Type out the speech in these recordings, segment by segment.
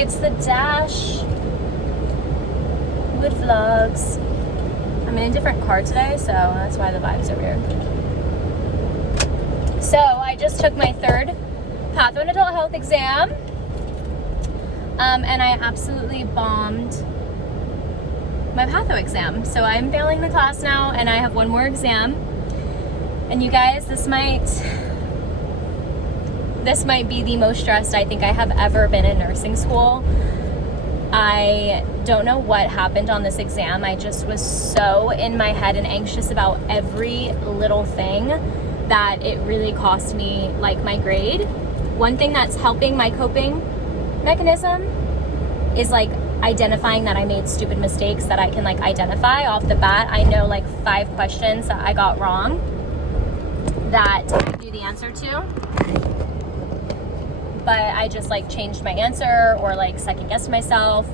It's the Dash Wood Vlogs. I'm in a different car today, so that's why the vibes are weird. So I just took my third patho and adult health exam, and I absolutely bombed my patho exam. So I'm failing the class now, and I have one more exam. And you guys, this might be the most stressed I think I have ever been in nursing school. I don't know what happened on this exam. I just was so in my head and anxious about every little thing that it really cost me like my grade. One thing that's helping my coping mechanism is like identifying that I made stupid mistakes that I can like identify off the bat. I know like 5 questions that I got wrong that I knew the answer to, but I just like changed my answer or like second guessed myself.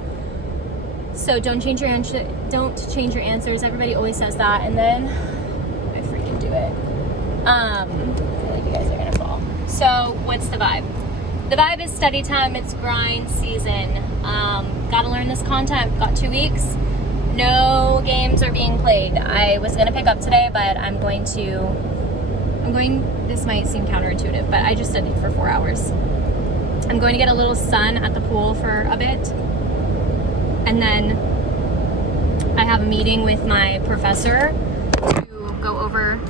So don't change your answers. Everybody always says that, and then I freaking do it. I feel like you guys are gonna fall. So what's the vibe? The vibe is study time. It's grind season. Gotta learn this content. Got 2 weeks. No games are being played. I was gonna pick up today, but this might seem counterintuitive, but I just studied for 4 hours. I'm going to get a little sun at the pool for a bit. And then I have a meeting with my professor to go over.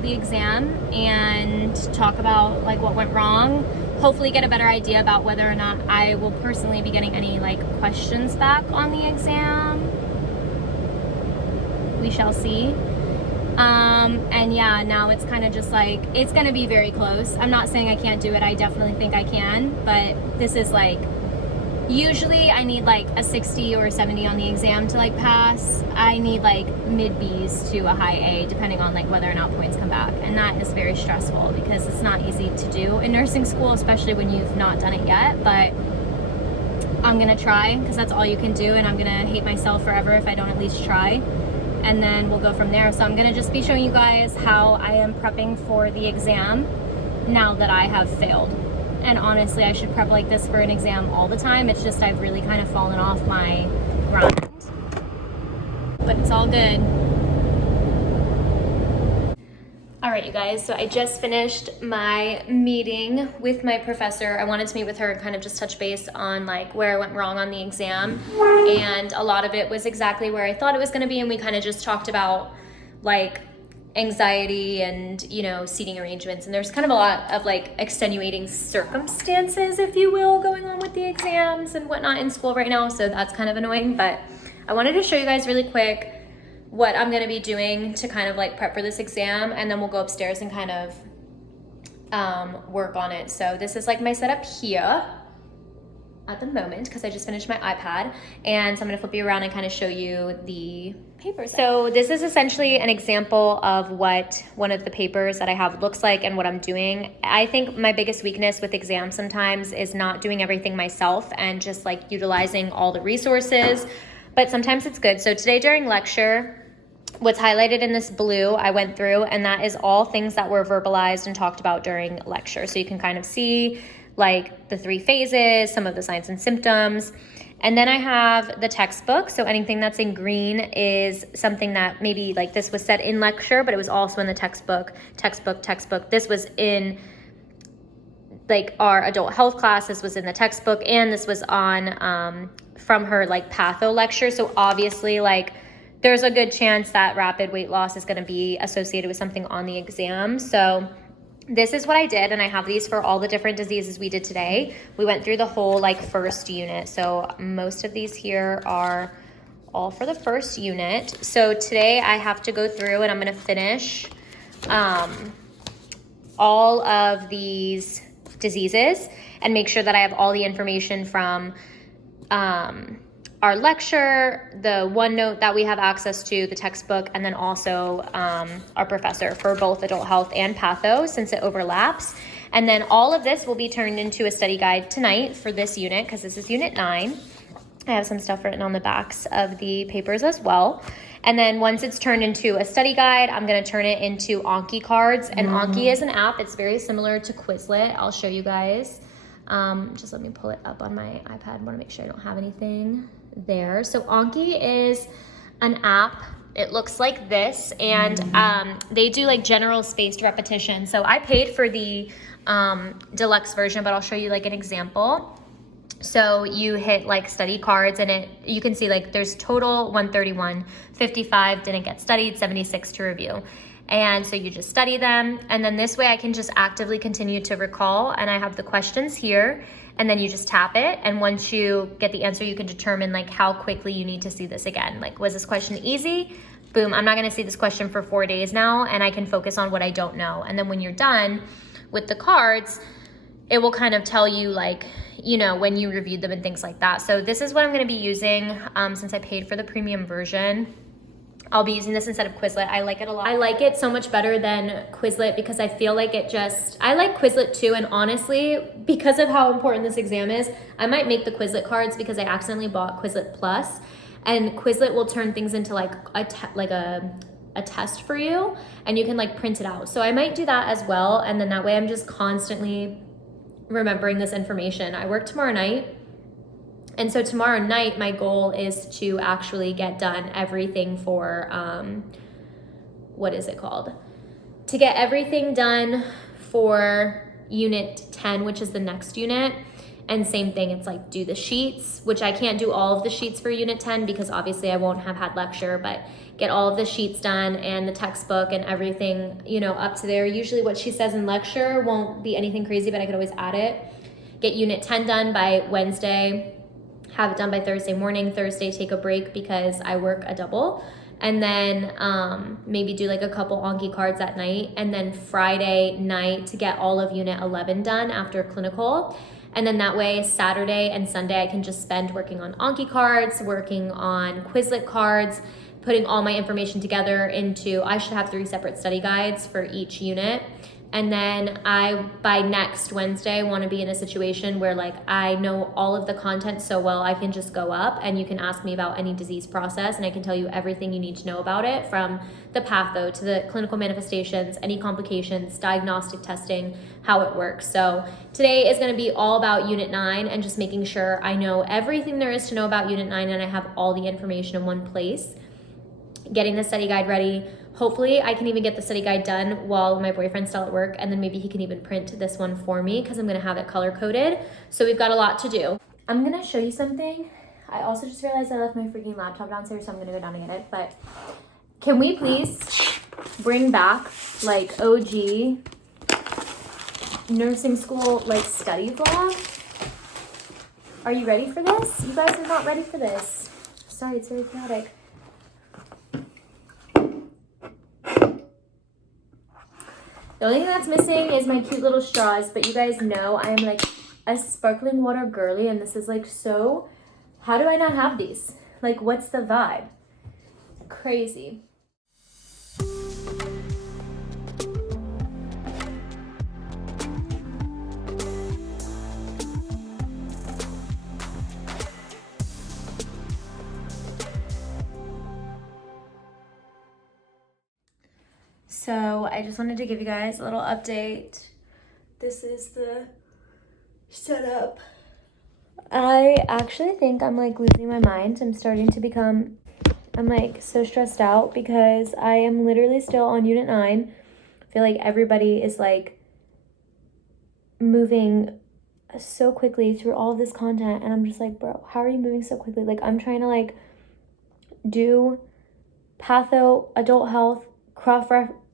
The exam and talk about like what went wrong. Hopefully get a better idea about whether or not I will personally be getting any like questions back on the exam. We shall see. And yeah, now it's kind of just like, it's going to be very close. I'm not saying I can't do it. I definitely think I can, but this is like, usually I need like a 60 or a 70 on the exam to like pass. I need like mid B's to a high A, depending on like whether or not points come back. And that is very stressful because it's not easy to do in nursing school, especially when you've not done it yet. But I'm going to try because that's all you can do. And I'm going to hate myself forever if I don't at least try. And then we'll go from there. So I'm gonna just be showing you guys how I am prepping for the exam now that I have failed. And honestly, I should prep like this for an exam all the time. It's just I've really kind of fallen off my grind. But it's all good. All right, you guys, so I just finished my meeting with my professor. I wanted to meet with her and kind of just touch base on like where I went wrong on the exam. And a lot of it was exactly where I thought it was gonna be. And we kind of just talked about like anxiety and, you know, seating arrangements. And there's kind of a lot of like extenuating circumstances, if you will, going on with the exams and whatnot in school right now. So that's kind of annoying, but I wanted to show you guys really quick what I'm gonna be doing to kind of like prep for this exam, and then we'll go upstairs and kind of work on it. So this is like my setup here at the moment because I just finished my iPad, and so I'm gonna flip you around and kind of show you the papers. So this is essentially an example of what one of the papers that I have looks like and what I'm doing. I think my biggest weakness with exams sometimes is not doing everything myself and just like utilizing all the resources, but sometimes it's good. So today during lecture, what's highlighted in this blue, I went through, and that is all things that were verbalized and talked about during lecture. So you can kind of see like the 3 phases, some of the signs and symptoms. And then I have the textbook. So anything that's in green is something that maybe like this was said in lecture, but it was also in the textbook. This was in like our adult health class. This was in the textbook, and this was on from her like patho lecture. So obviously like there's a good chance that rapid weight loss is going to be associated with something on the exam. So this is what I did, and I have these for all the different diseases we did today. We went through the whole like first unit. So most of these here are all for the first unit. So today I have to go through and I'm going to finish all of these diseases and make sure that I have all the information from our lecture, the OneNote that we have access to, the textbook, and then also our professor for both adult health and patho, since it overlaps. And then all of this will be turned into a study guide tonight for this unit, because this is unit 9. I have some stuff written on the backs of the papers as well. And then once it's turned into a study guide, I'm going to turn it into Anki cards. And Anki is an app. It's very similar to Quizlet. I'll show you guys. Just let me pull it up on my iPad. I want to make sure I don't have anything there. So Anki is an app. It looks like this, and they do like general spaced repetition. So I paid for the deluxe version, but I'll show you like an example. So you hit like study cards, and you can see like there's total 131, 55 didn't get studied, 76 to review. And so you just study them, and then this way I can just actively continue to recall, and I have the questions here, and then you just tap it, and once you get the answer, you can determine like how quickly you need to see this again. Like, was this question easy? Boom, I'm not gonna see this question for 4 days now, and I can focus on what I don't know. And then when you're done with the cards, it will kind of tell you like, you know, when you reviewed them and things like that. So this is what I'm gonna be using since I paid for the premium version. I'll be using this instead of Quizlet. I like it a lot. I like it so much better than Quizlet because I feel like I like Quizlet too, and honestly, because of how important this exam is, I might make the Quizlet cards because I accidentally bought Quizlet Plus, and Quizlet will turn things into like a test for you, and you can like print it out. So I might do that as well, and then that way I'm just constantly remembering this information. I work tomorrow night, and so tomorrow night, my goal is to actually get done everything for, what is it called? To get everything done for unit 10, which is the next unit. And same thing, it's like do the sheets, which I can't do all of the sheets for unit 10 because obviously I won't have had lecture, but get all of the sheets done and the textbook and everything, you know, up to there. Usually what she says in lecture won't be anything crazy, but I could always add it. Get unit 10 done by Wednesday. Have it done by Thursday morning. Thursday, take a break because I work a double. And then maybe do like a couple Anki cards at night. And then Friday night to get all of unit 11 done after clinical. And then that way, Saturday and Sunday, I can just spend working on Anki cards, working on Quizlet cards, putting all my information together into, I should have 3 separate study guides for each unit. And then by next Wednesday, want to be in a situation where like I know all of the content so well, I can just go up and you can ask me about any disease process and I can tell you everything you need to know about it, from the patho to the clinical manifestations, any complications, diagnostic testing, how it works. So today is going to be all about unit 9 and just making sure I know everything there is to know about unit 9 and I have all the information in one place. Getting the study guide ready. Hopefully I can even get the study guide done while my boyfriend's still at work, and then maybe he can even print this one for me because I'm gonna have it color coded. So we've got a lot to do. I'm gonna show you something. I also just realized I left my freaking laptop downstairs, so I'm gonna go down and get it. But can we please bring back like OG nursing school like study vlog? Are you ready for this? You guys are not ready for this. Sorry, it's very chaotic. The only thing that's missing is my cute little straws, but you guys know I am like a sparkling water girly, and this is like so, how do I not have these? Like, what's the vibe? Crazy. So I just wanted to give you guys a little update. This is the setup. I actually think I'm like losing my mind. I'm like so stressed out because I am literally still on unit 9. I feel like everybody is like moving so quickly through all of this content, and I'm just like, bro, how are you moving so quickly? Like, I'm trying to like do patho, adult health,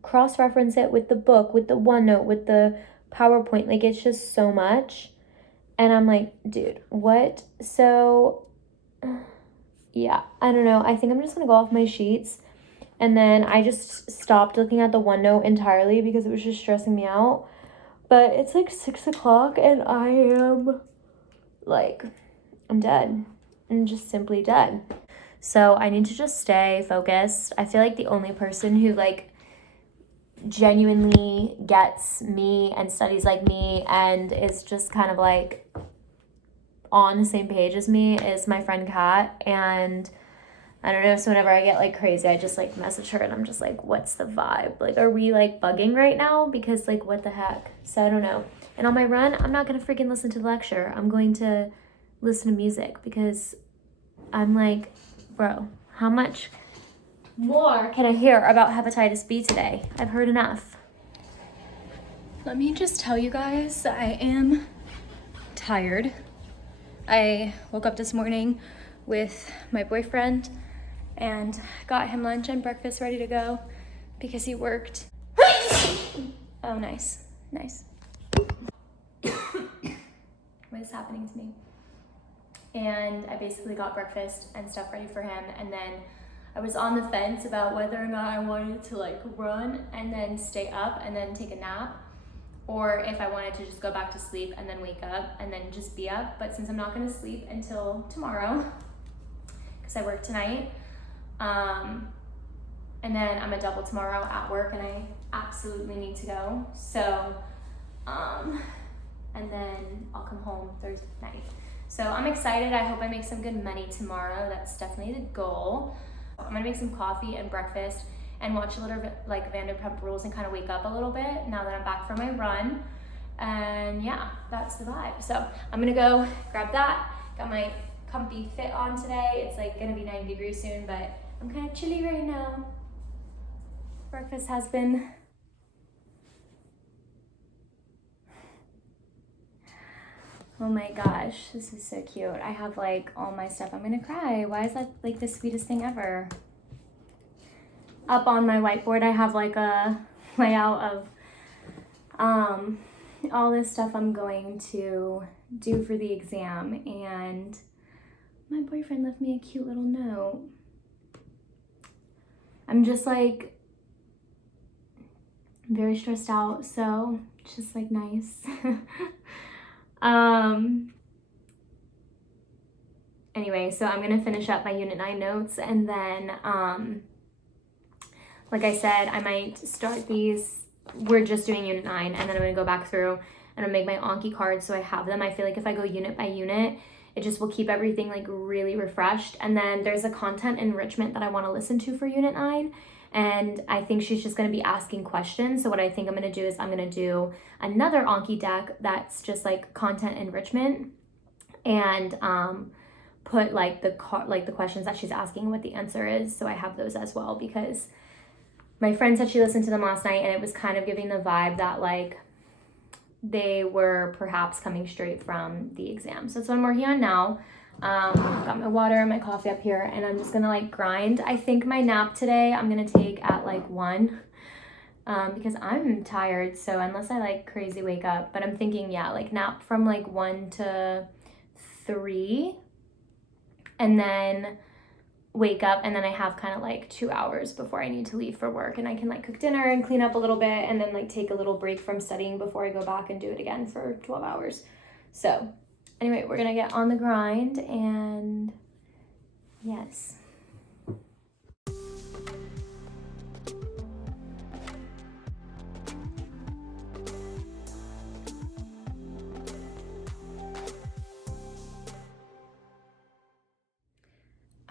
cross-reference it with the book, with the OneNote, with the PowerPoint. Like, it's just so much. And I'm like, dude, what? So, yeah, I don't know. I think I'm just going to go off my sheets. And then I just stopped looking at the OneNote entirely because it was just stressing me out. But it's like 6 o'clock and I am like, I'm dead. I'm just simply dead. So I need to just stay focused. I feel like the only person who like genuinely gets me and studies like me and is just kind of like on the same page as me is my friend Kat. And I don't know, so whenever I get like crazy, I just like message her and I'm just like, what's the vibe? Like, are we like bugging right now? Because like, what the heck? So I don't know. And on my run, I'm not gonna freaking listen to the lecture. I'm going to listen to music because I'm like, bro, how much more can I hear about hepatitis B today? I've heard enough. Let me just tell you guys, I am tired. I woke up this morning with my boyfriend and got him lunch and breakfast ready to go because he worked. Oh, nice, nice. What is happening to me? And I basically got breakfast and stuff ready for him, and then I was on the fence about whether or not I wanted to like run and then stay up and then take a nap, or if I wanted to just go back to sleep and then wake up and then just be up. But since I'm not gonna sleep until tomorrow, because I work tonight, and then I'm a double tomorrow at work and I absolutely need to go. So, and then I'll come home Thursday night. So I'm excited. I hope I make some good money tomorrow. That's definitely the goal. I'm gonna make some coffee and breakfast and watch a little bit like Vanderpump Rules and kind of wake up a little bit now that I'm back from my run. And yeah, that's the vibe. So I'm gonna go grab that. Got my comfy fit on today. It's like gonna be 90 degrees soon, but I'm kind of chilly right now. Breakfast has been oh my gosh, this is so cute. I have like all my stuff. I'm gonna cry. Why is that like the sweetest thing ever? Up on my whiteboard, I have like a layout of all this stuff I'm going to do for the exam, and my boyfriend left me a cute little note. I'm just like very stressed out, so it's just like nice. Anyway, so I'm gonna finish up my Unit 9 notes, and then, like I said, I might start these. We're just doing Unit 9, and then I'm gonna go back through and I'll make my Anki cards so I have them. I feel like if I go unit by unit, it just will keep everything like really refreshed. And then there's a content enrichment that I wanna listen to for Unit 9. And I think she's just gonna be asking questions. So what I think I'm gonna do is I'm gonna do another Anki deck that's just like content enrichment, and put like the questions that she's asking, what the answer is. So I have those as well, because my friend said she listened to them last night and it was kind of giving the vibe that like they were perhaps coming straight from the exam. So that's what I'm working on now. I've got my water and my coffee up here, and I'm just gonna like grind. I think my nap today I'm gonna take at like 1, because I'm tired. So unless I like crazy wake up, but I'm thinking, yeah, like nap from like 1 to 3, and then wake up, and then I have kind of like 2 hours before I need to leave for work, and I can like cook dinner and clean up a little bit, and then like take a little break from studying before I go back and do it again for 12 hours. So anyway, we're gonna get on the grind, and yes.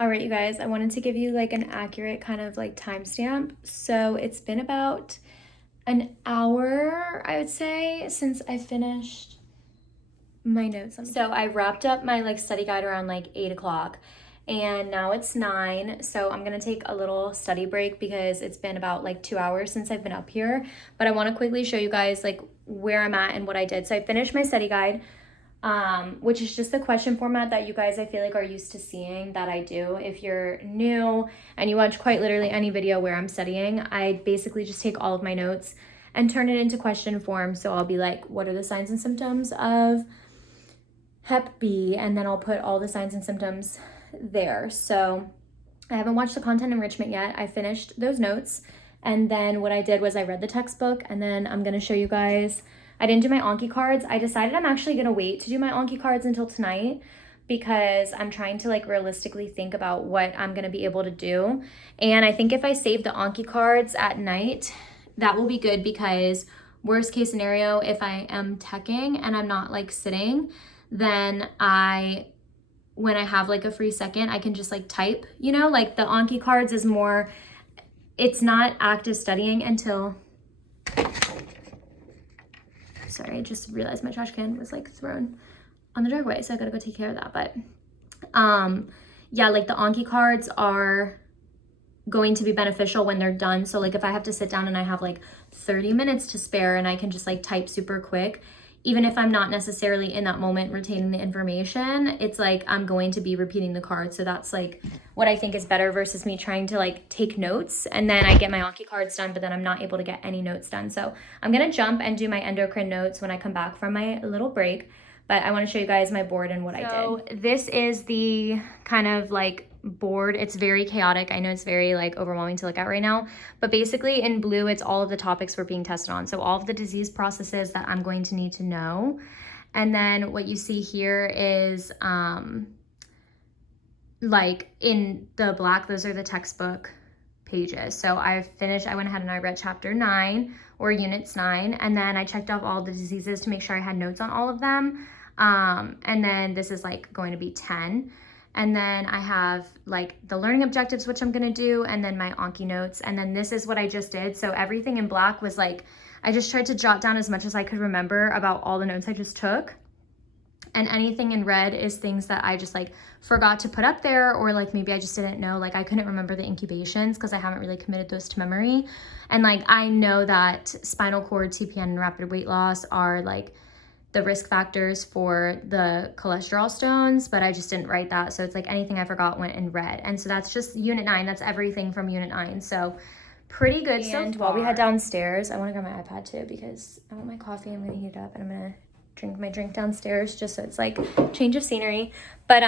All right, you guys, I wanted to give you like an accurate kind of like timestamp. So it's been about an hour, I would say, since I finished my notes. So I wrapped up my like study guide around like 8 o'clock, and now it's 9. So I'm gonna take a little study break because it's been about like 2 hours since I've been up here. But I wanna quickly show you guys like where I'm at and what I did. So I finished my study guide, which is just the question format that you guys I feel like are used to seeing that I do. If you're new and you watch quite literally any video where I'm studying, I basically just take all of my notes and turn it into question form. So I'll be like, what are the signs and symptoms of Hep B? And then I'll put all the signs and symptoms there. So I haven't watched the content enrichment yet. I finished those notes. And then what I did was I read the textbook, and then I'm gonna show you guys. I didn't do my Anki cards. I decided I'm actually gonna wait to do my Anki cards until tonight, because I'm trying to like realistically think about what I'm gonna be able to do. And I think if I save the Anki cards at night, that will be good, because worst case scenario, if I am teching and I'm not like sitting, then I when I have like a free second, I can just like type, you know, like the Anki cards is more, it's not active studying until, sorry, I just realized my trash can was like thrown on the driveway, so I gotta go take care of that. But yeah, like the Anki cards are going to be beneficial when they're done. So like if I have to sit down and I have like 30 minutes to spare and I can just like type super quick, even if I'm not necessarily in that moment retaining the information, it's like I'm going to be repeating the card. So that's like what I think is better versus me trying to like take notes and then I get my Anki cards done, but then I'm not able to get any notes done. So I'm gonna jump and do my endocrine notes when I come back from my little break, but I wanna show you guys my board and what I did. So this is the kind of like board. It's very chaotic. I know it's very like overwhelming to look at right now, but basically in blue, it's all of the topics we're being tested on. So all of the disease processes that I'm going to need to know. And then what you see here is like in the black, those are the textbook pages. So I went ahead and I read chapter 9 or units 9, and then I checked off all the diseases to make sure I had notes on all of them. And then this is like going to be 10. And then I have like the learning objectives, which I'm gonna do, and then my Anki notes. And then this is what I just did. So everything in black was like, I just tried to jot down as much as I could remember about all the notes I just took. And anything in red is things that I just like forgot to put up there, or like maybe I just didn't know, like I couldn't remember the incubations because I haven't really committed those to memory. And like I know that spinal cord, TPN, and rapid weight loss are like the risk factors for the cholesterol stones, but I just didn't write that. So it's like anything I forgot went in red. And so that's just unit 9. That's everything from unit 9. So pretty good so far. And while we head downstairs, I want to grab my iPad too because I want my coffee. I'm going to heat it up and I'm going to drink my drink downstairs just so it's like change of scenery. But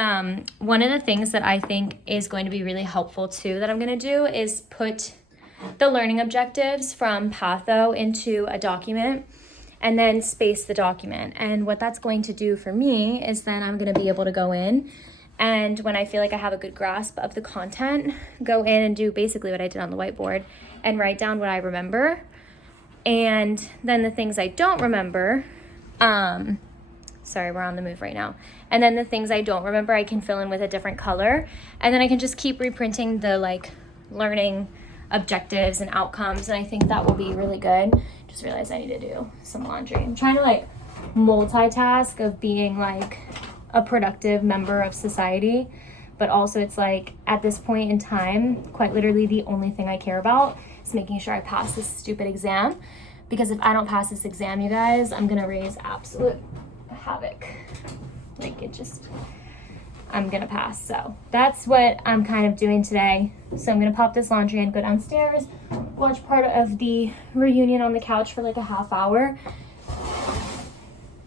one of the things that I think is going to be really helpful too that I'm going to do is put the learning objectives from patho into a document and then space the document. And what that's going to do for me is then I'm gonna be able to go in, and when I feel like I have a good grasp of the content, go in and do basically what I did on the whiteboard and write down what I remember. And then the things I don't remember, sorry, we're on the move right now. And then the things I don't remember, I can fill in with a different color. And then I can just keep reprinting the like learning objectives and outcomes. And I think that will be really good. Just realized I need to do some laundry. I'm trying to like multitask of being like a productive member of society, but also it's like at this point in time, quite literally the only thing I care about is making sure I pass this stupid exam, because if I don't pass this exam, you guys, I'm gonna raise absolute havoc. Like I'm gonna pass. So that's what I'm kind of doing today. So I'm gonna pop this laundry and go downstairs, watch part of the reunion on the couch for like a half hour,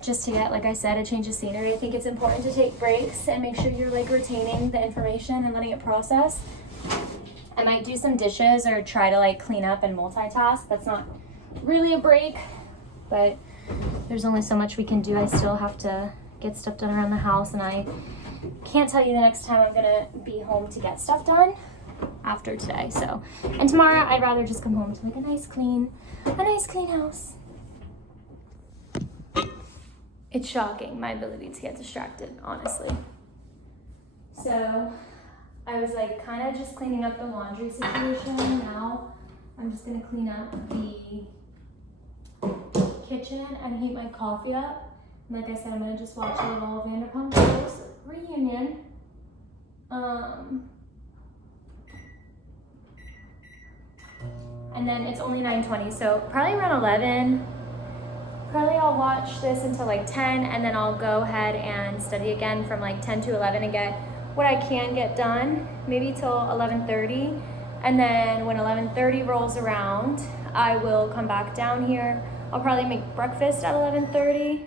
just to get, like I said, a change of scenery. I think it's important to take breaks and make sure you're like retaining the information and letting it process. I might do some dishes or try to like clean up and multitask. That's not really a break, but there's only so much we can do. I still have to get stuff done around the house, and I can't tell you the next time I'm gonna be home to get stuff done after today. So, and tomorrow I'd rather just come home to like a nice clean house. It's shocking, my ability to get distracted, honestly. So I was like kind of just cleaning up the laundry situation. Now I'm just gonna clean up the kitchen and heat my coffee up. And like I said, I'm gonna just watch a little Vanderpump Rules reunion. And then it's only 9:20, so probably around 11. Probably I'll watch this until like 10, and then I'll go ahead and study again from like 10 to 11 and get what I can get done, maybe till 11:30. And then when 11:30 rolls around, I will come back down here. I'll probably make breakfast at 11:30.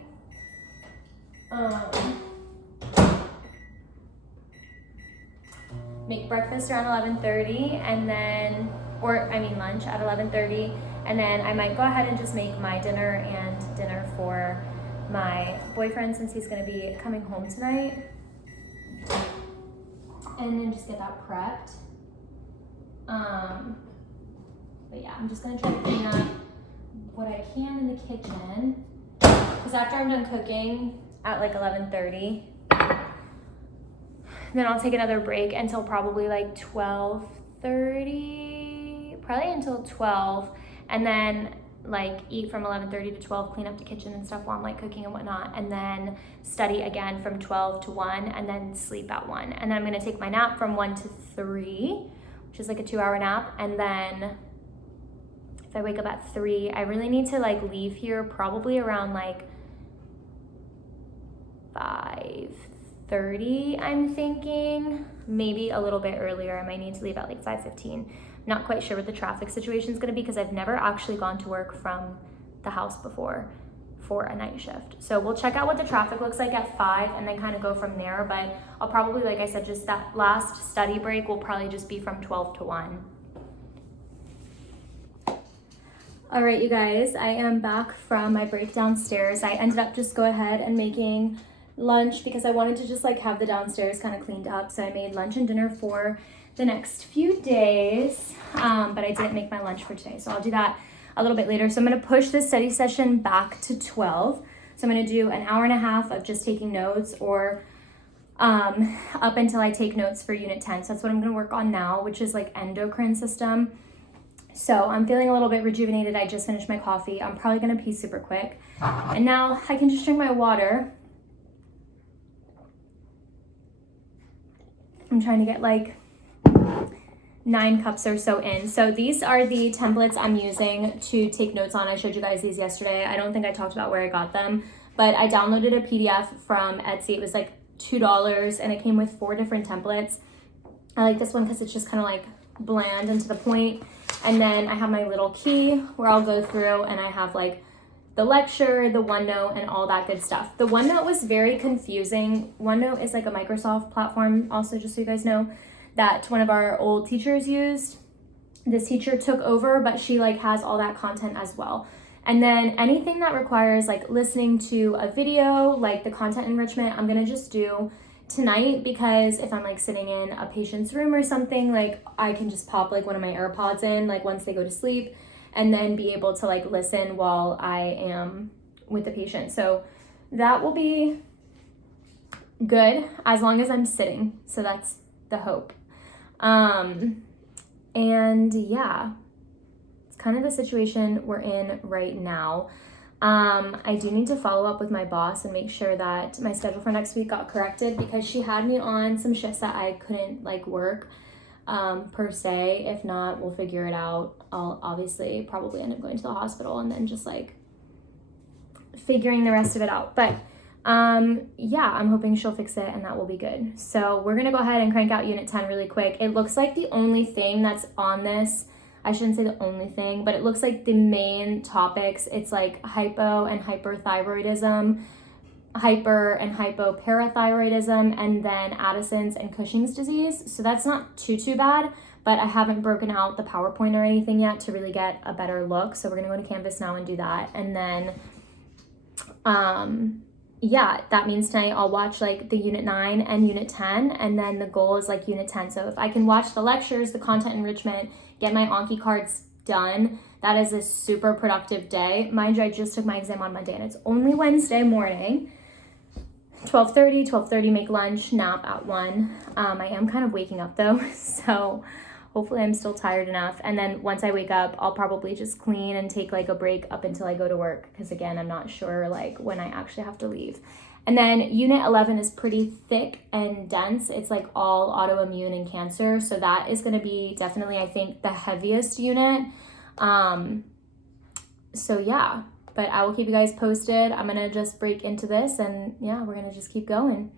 Make breakfast around 11:30, and then, lunch at 11:30, and then I might go ahead and just make my dinner and dinner for my boyfriend since he's gonna be coming home tonight, and then just get that prepped. But yeah, I'm just gonna try to clean up what I can in the kitchen, because after I'm done cooking at like 11:30, then I'll take another break until probably like 12:30, probably until 12, and then like eat from 11:30 to 12, clean up the kitchen and stuff while I'm like cooking and whatnot, and then study again from 12 to 1, and then sleep at 1. And then I'm gonna take my nap from 1 to 3, which is like a 2-hour nap. And then if I wake up at 3, I really need to like leave here probably around like 5:30, I'm thinking. Maybe a little bit earlier. I might need to leave at like 5:15. Not quite sure what the traffic situation is going to be because I've never actually gone to work from the house before for a night shift. So we'll check out what the traffic looks like at 5 and then kind of go from there. But I'll probably, like I said, just that last study break will probably just be from 12 to 1. All right, you guys, I am back from my break downstairs. I ended up just go ahead and making lunch because I wanted to just like have the downstairs kind of cleaned up. So I made lunch and dinner for the next few days, but I didn't make my lunch for today. So I'll do that a little bit later. So I'm gonna push this study session back to 12. So I'm gonna do an hour and a half of just taking notes, or up until I take notes for unit 10. So that's what I'm gonna work on now, which is like endocrine system. So I'm feeling a little bit rejuvenated. I just finished my coffee. I'm probably gonna pee super quick. And now I can just drink my water. I'm trying to get like 9 cups or so in. So these are the templates I'm using to take notes on. I showed you guys these yesterday. I don't think I talked about where I got them, but I downloaded a PDF from Etsy. It was like $2 and it came with 4 different templates. I like this one because it's just kind of like bland and to the point. And then I have my little key where I'll go through, and I have like the lecture, the OneNote, and all that good stuff. The OneNote was very confusing. OneNote is like a Microsoft platform, also, just so you guys know, that one of our old teachers used. This teacher took over, but she like has all that content as well. And then anything that requires like listening to a video, like the content enrichment, I'm gonna just do tonight, because if I'm like sitting in a patient's room or something, like I can just pop like one of my AirPods in like once they go to sleep, and then be able to like listen while I am with the patient. So that will be good as long as I'm sitting. So that's the hope. And yeah, it's kind of the situation we're in right now. I do need to follow up with my boss and make sure that my schedule for next week got corrected, because she had me on some shifts that I couldn't like work per se. If not, we'll figure it out. I'll obviously probably end up going to the hospital and then just like figuring the rest of it out. But yeah, I'm hoping she'll fix it and that will be good. So we're gonna go ahead and crank out unit 10 really quick. It looks like the only thing that's on this, I shouldn't say the only thing, but it looks like the main topics, it's like hypo and hyperthyroidism, hyper and hypoparathyroidism, and then Addison's and Cushing's disease. So that's not too bad, but I haven't broken out the PowerPoint or anything yet to really get a better look. So we're gonna go to Canvas now and do that. And then, yeah, that means tonight I'll watch like the unit 9 and unit 10, and then the goal is like unit 10. So if I can watch the lectures, the content enrichment, get my Anki cards done, that is a super productive day. Mind you, I just took my exam on Monday and it's only Wednesday morning. 12:30, make lunch, nap at 1. I am kind of waking up though, so hopefully I'm still tired enough. And then once I wake up, I'll probably just clean and take like a break up until I go to work, because again, I'm not sure like when I actually have to leave. And then unit 11 is pretty thick and dense. It's like all autoimmune and cancer. So that is going to be definitely, I think, the heaviest unit. So yeah, but I will keep you guys posted. I'm going to just break into this, and yeah, we're going to just keep going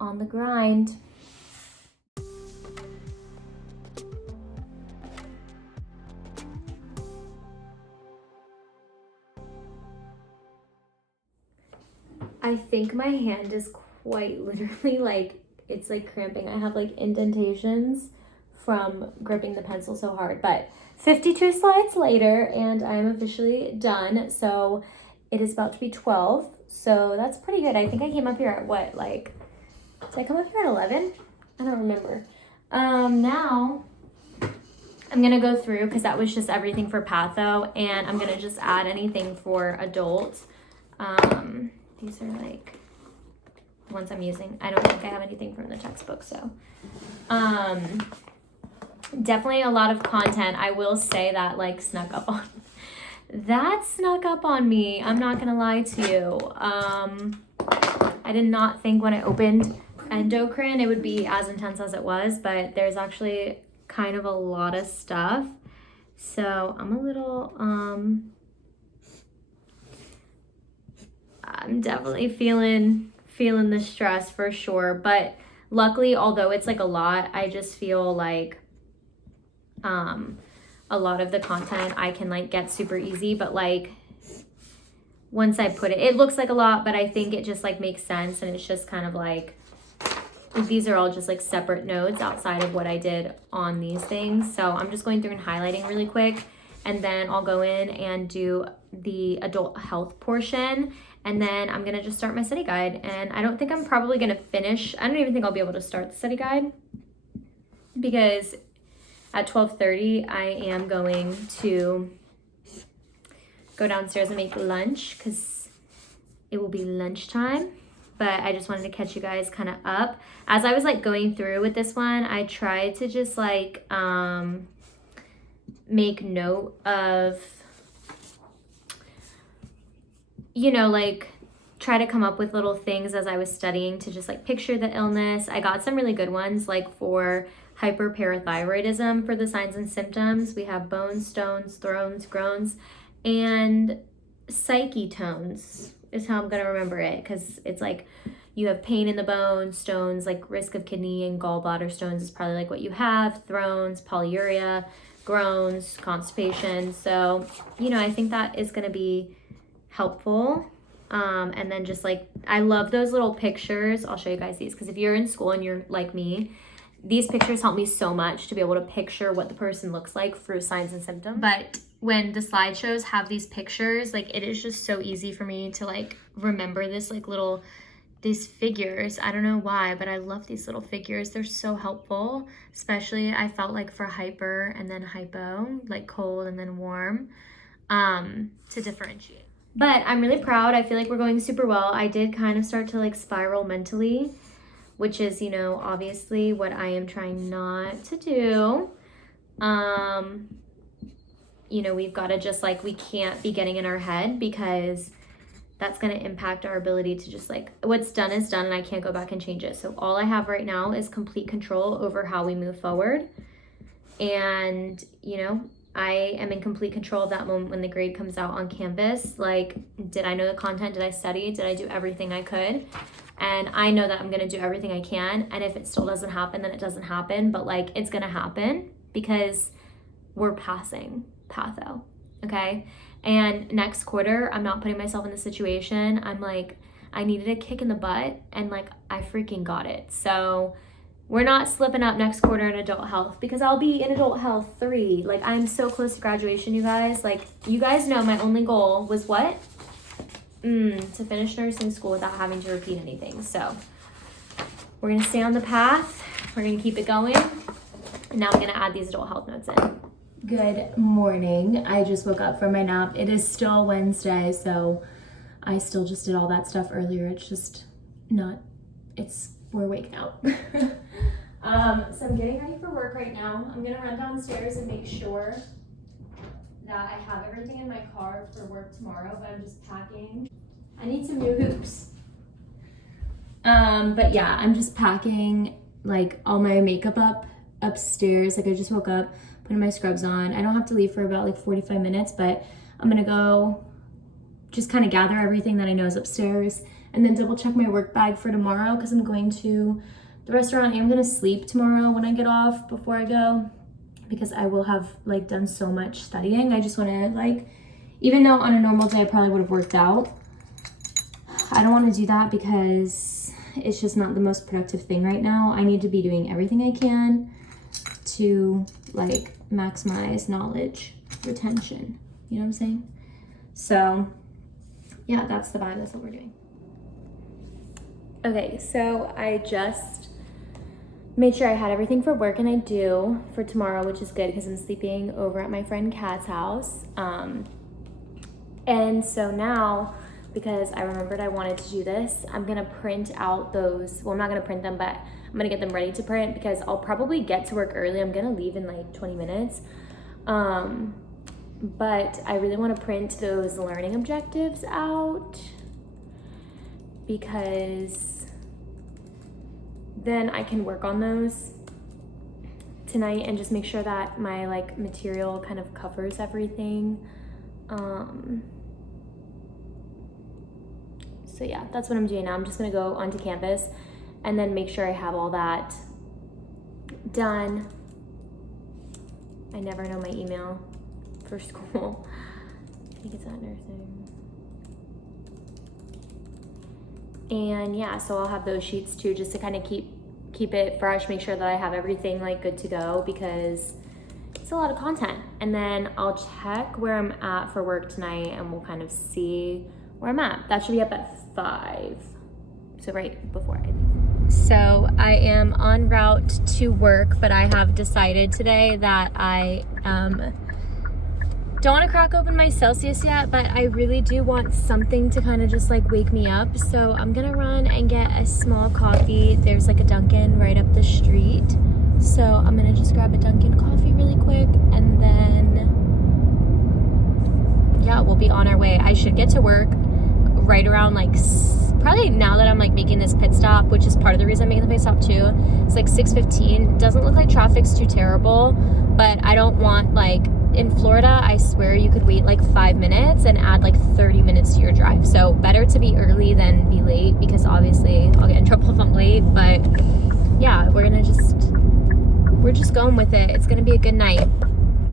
on the grind. I think my hand is quite literally like, it's like cramping. I have like indentations from gripping the pencil so hard, but 52 slides later and I'm officially done. So it is about to be 12. So that's pretty good. I think I came up here at what, like, did I come up here at 11? I don't remember. Now I'm gonna go through, because that was just everything for patho, and I'm gonna just add anything for adult. These are like ones I'm using. I don't think I have anything from the textbook, so. Definitely a lot of content. I will say that like snuck up on me. I'm not gonna lie to you. I did not think when I opened endocrine it would be as intense as it was, but there's actually kind of a lot of stuff. So I'm a little, I'm definitely feeling the stress for sure. But luckily, although it's like a lot, I just feel like a lot of the content I can like get super easy, but like once I put it looks like a lot, but I think it just like makes sense, and it's just kind of like, these are all just like separate notes outside of what I did on these things. So I'm just going through and highlighting really quick, and then I'll go in and do the adult health portion, and then I'm gonna just start my study guide. And I don't think I'm probably gonna finish, I don't even think I'll be able to start the study guide, because at 12:30 I am going to go downstairs and make lunch, because it will be lunchtime. But I just wanted to catch you guys kind of up. As I was like going through with this one, I tried to just like make note of, you know, like try to come up with little things as I was studying to just like picture the illness. I got some really good ones, like for hyperparathyroidism, for the signs and symptoms. We have bones, stones, thrones, groans, and psyche tones is how I'm gonna remember it, because it's like you have pain in the bones, stones, like risk of kidney and gallbladder stones is probably like what you have, thrones, polyuria, groans, constipation. So, you know, I think that is gonna be helpful. And then just like, I love those little pictures. I'll show you guys these, because if you're in school and you're like me, these pictures help me so much to be able to picture what the person looks like through signs and symptoms. But when the slideshows have these pictures, like it is just so easy for me to like remember this like little, these figures. I don't know why, but I love these little figures. They're so helpful, especially I felt like for hyper and then hypo, like cold and then warm, to differentiate. But I'm really proud. I feel like we're going super well. I did kind of start to like spiral mentally, which is, you know, obviously what I am trying not to do. You know, we've got to just like, we can't be getting in our head, because that's going to impact our ability to just like, what's done is done and I can't go back and change it. So all I have right now is complete control over how we move forward. And, you know, I am in complete control of that moment when the grade comes out on Canvas. Like, did I know the content? Did I study? Did I do everything I could? And I know that I'm going to do everything I can. And if it still doesn't happen, then it doesn't happen. But like, it's going to happen because we're passing patho. Okay. And next quarter, I'm not putting myself in the situation. I'm like, I needed a kick in the butt, and like, I freaking got it. So we're not slipping up next quarter in adult health, because I'll be in adult health 3. Like, I'm so close to graduation, you guys. Like, you guys know my only goal was what? To finish nursing school without having to repeat anything. So we're gonna stay on the path. We're gonna keep it going. And now I'm gonna add these adult health notes in. Good morning. I just woke up from my nap. It is still Wednesday, so I still just did all that stuff earlier. It's just not, we're awake now. So I'm getting ready for work right now. I'm gonna run downstairs and make sure that I have everything in my car for work tomorrow, but I'm just packing. I need some new hoops. But yeah, I'm just packing like all my makeup up upstairs. Like, I just woke up, putting my scrubs on. I don't have to leave for about like 45 minutes, but I'm gonna go just kind of gather everything that I know is upstairs, and then double check my work bag for tomorrow, because I'm going to the restaurant. I'm gonna sleep tomorrow when I get off before I go, because I will have like done so much studying. I just want to like, even though on a normal day I probably would have worked out, I don't want to do that because it's just not the most productive thing right now. I need to be doing everything I can to like maximize knowledge retention. You know what I'm saying? So yeah, that's the vibe. That's what we're doing. Okay, so I just made sure I had everything for work, and I do for tomorrow, which is good because I'm sleeping over at my friend Kat's house. And so now because I remembered I wanted to do this. I'm gonna print out those, well, I'm not gonna print them, but I'm gonna get them ready to print because I'll probably get to work early. I'm gonna leave in like 20 minutes. But I really wanna print those learning objectives out because then I can work on those tonight and just make sure that my like material kind of covers everything. So yeah, that's what I'm doing now. I'm just gonna go onto Canvas and then make sure I have all that done. I never know my email for school. I think it's at nursing. And yeah, so I'll have those sheets too, just to kind of keep it fresh, make sure that I have everything like good to go because it's a lot of content. And then I'll check where I'm at for work tonight and we'll kind of see where I'm at. That should be up at 5. So right before I leave. So I am en route to work, but I have decided today that I don't want to crack open my Celsius yet, but I really do want something to kind of just like wake me up. So I'm gonna run and get a small coffee. There's like a Dunkin' right up the street. So I'm gonna just grab a Dunkin' coffee really quick and then, yeah, we'll be on our way. I should get to work right around like, probably now that I'm like making this pit stop, which is part of the reason I'm making the pit stop too. It's like 6:15. Doesn't look like traffic's too terrible, but I don't want like, in Florida, I swear you could wait like 5 minutes and add like 30 minutes to your drive. So better to be early than be late because obviously I'll get in trouble if I'm late. But yeah, we're just going with it. It's gonna be a good night.